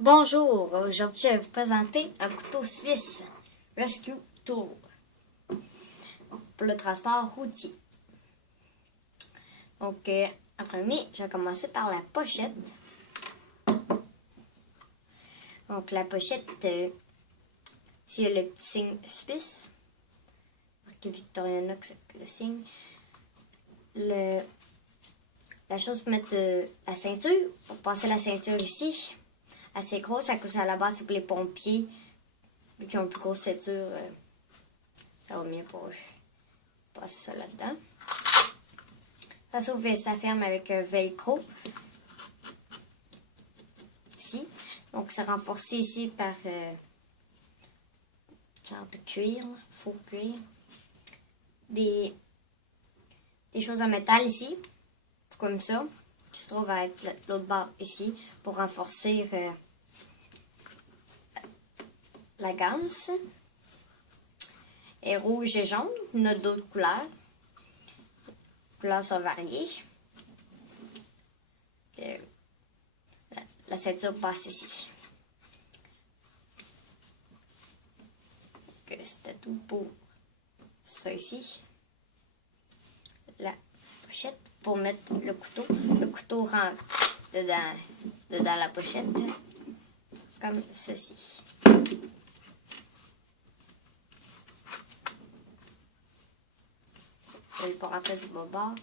Bonjour, aujourd'hui je vais vous présenter un couteau suisse Rescue Tool pour le transport routier. Donc, en premier, je vais commencer par la pochette. Donc, la pochette, c'est le petit signe suisse, marqué Victorinox avec le signe. La chose pour mettre la ceinture, pour passer la ceinture ici, assez grosse, à cause à la base c'est pour les pompiers, vu qu'ils ont une plus grosse ceinture, ça va mieux pour eux. Passer ça là-dedans. Ça s'ouvre et ça ferme avec un velcro. Ici. Donc c'est renforcé ici par genre de cuir, faux cuir. Des choses en métal ici, comme ça, qui se trouve à être l'autre bord ici, pour renforcer la ganse. Et rouge et jaune, il y en a d'autres couleurs. Les couleurs sont variées. La ceinture passe ici. C'était tout pour ça ici. La pochette pour mettre le couteau. Le couteau rentre dedans la pochette, comme ceci. Je vais pas rentrer du bon bord.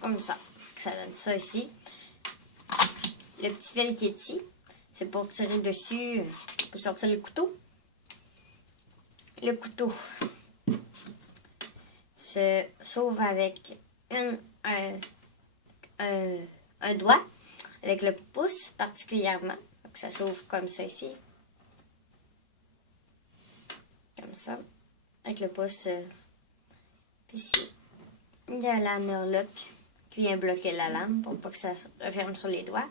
Comme ça. Ça donne ça ici. Le petit fil qui est ici, c'est pour tirer dessus, pour sortir le couteau. Le couteau se sauve avec un doigt, avec le pouce particulièrement. Donc ça s'ouvre comme ça ici. Comme ça. Avec le pouce. Puis ici, il y a l'anurlock qui vient bloquer la lame pour pas que ça referme sur les doigts.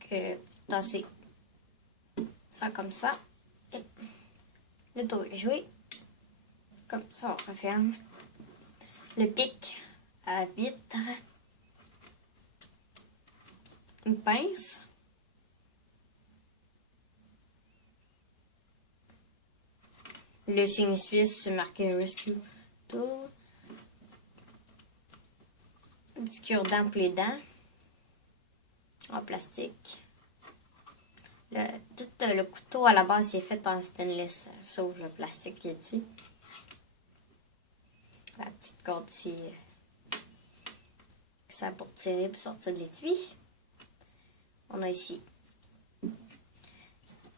Donc, tasser ça comme ça. Et le dos est joué. Comme ça, on referme. Le pic à vitre. Une pince. Le signe suisse marqué Rescue Tool. Un petit cure-dent pour les dents. En plastique. Tout le couteau à la base il est fait en stainless, sauf le plastique qui est dessus. La petite corde ici, ça pour tirer pour sortir de l'étui. On a ici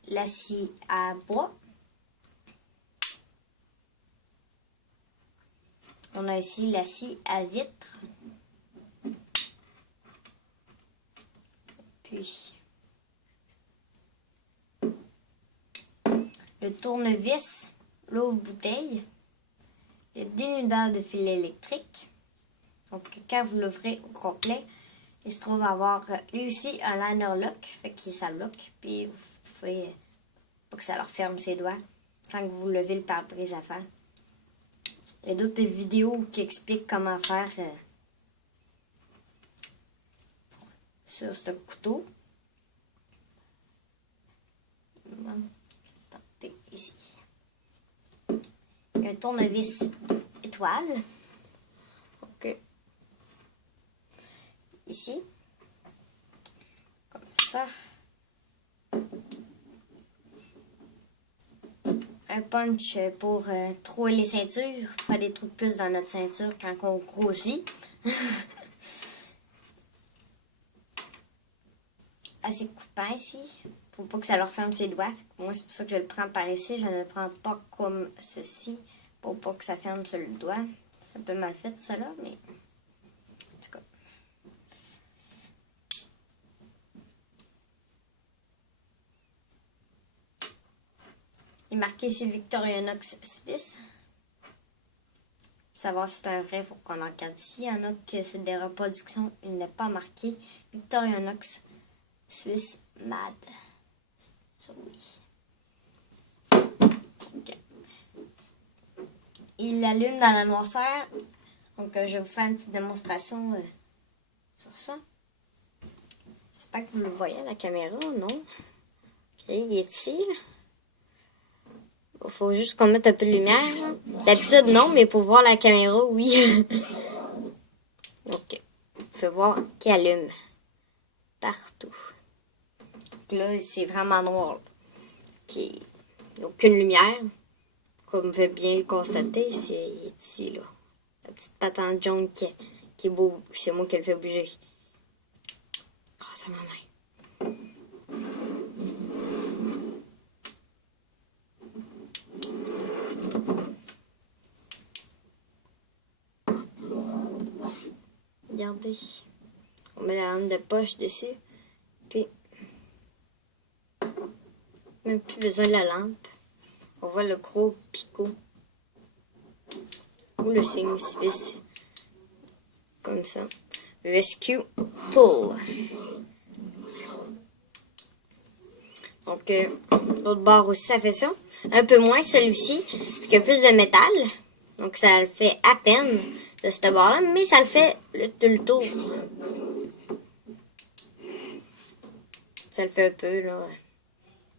la scie à bois. On a ici la scie à vitre. Puis le tournevis, l'ouvre-bouteille, le dénudeur de fil électrique. Donc, quand vous l'ouvrez au complet, il se trouve avoir lui aussi un liner lock, fait que ça bloque. Puis vous pouvez, pour que ça leur ferme ses doigts, quand vous levez le pare-brise à faire. Il y a d'autres vidéos qui expliquent comment faire sur ce couteau. Ici. Il y a un tournevis étoile. Ok. Ici. Comme ça. Un punch pour trouer les ceintures. Faire des trous de plus dans notre ceinture quand on grossit. Assez coupant ici. Faut pas que ça leur ferme ses doigts. Moi, c'est pour ça que je le prends par ici. Je ne le prends pas comme ceci. Pour pas que ça ferme sur le doigt. C'est un peu mal fait, ça là, mais en tout cas. Il est marqué ici Victorinox Suisse. Pour savoir si c'est un vrai, il faut qu'on en regarde ici. Il y en a que c'est des reproductions. Il n'est pas marqué Victorinox Suisse Mad. Oui. Okay. Il allume dans la noirceur. Donc, je vais vous faire une petite démonstration sur ça. J'espère que vous le voyez à la caméra, non? Ok, il est ici. Il faut juste qu'on mette un peu de lumière. D'habitude, non, mais pour voir la caméra, oui. Donc, vous pouvez voir qu'il allume partout. Donc là, c'est vraiment noir. Il n'y a aucune lumière. Comme vous pouvez bien le constater, il est ici, là. La petite patente jaune qui bouge. C'est moi qui le fais bouger. Grâce à ma main. Regardez. On met la lampe de poche dessus. Puis, même plus besoin de la lampe. On voit le gros picot. Ou le signe suisse. Comme ça. Rescue Tool. Donc, l'autre bord aussi, ça fait ça. Un peu moins celui-ci, parce qu'il y a plus de métal. Donc, ça le fait à peine de ce bord-là, mais ça le fait le tour. Ça le fait un peu, là.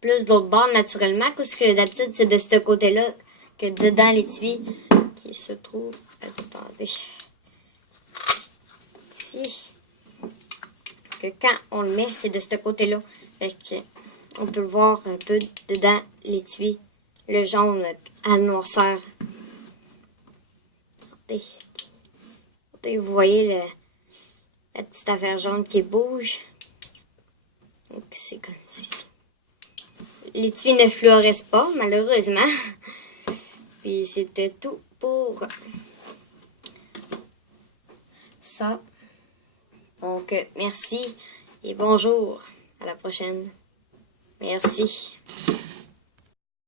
Plus d'autres bords, naturellement, parce que d'habitude, c'est de ce côté-là que dedans l'étui qui se trouve. Attendez. Ici. Que quand on le met, c'est de ce côté-là. Fait que on peut le voir un peu dedans l'étui. Le jaune à la noirceur. Regardez, vous voyez la petite affaire jaune qui bouge. Donc c'est comme ceci. L'étui ne fluoresce pas, malheureusement. Puis c'était tout pour ça. Donc merci et bonjour. À la prochaine. Merci.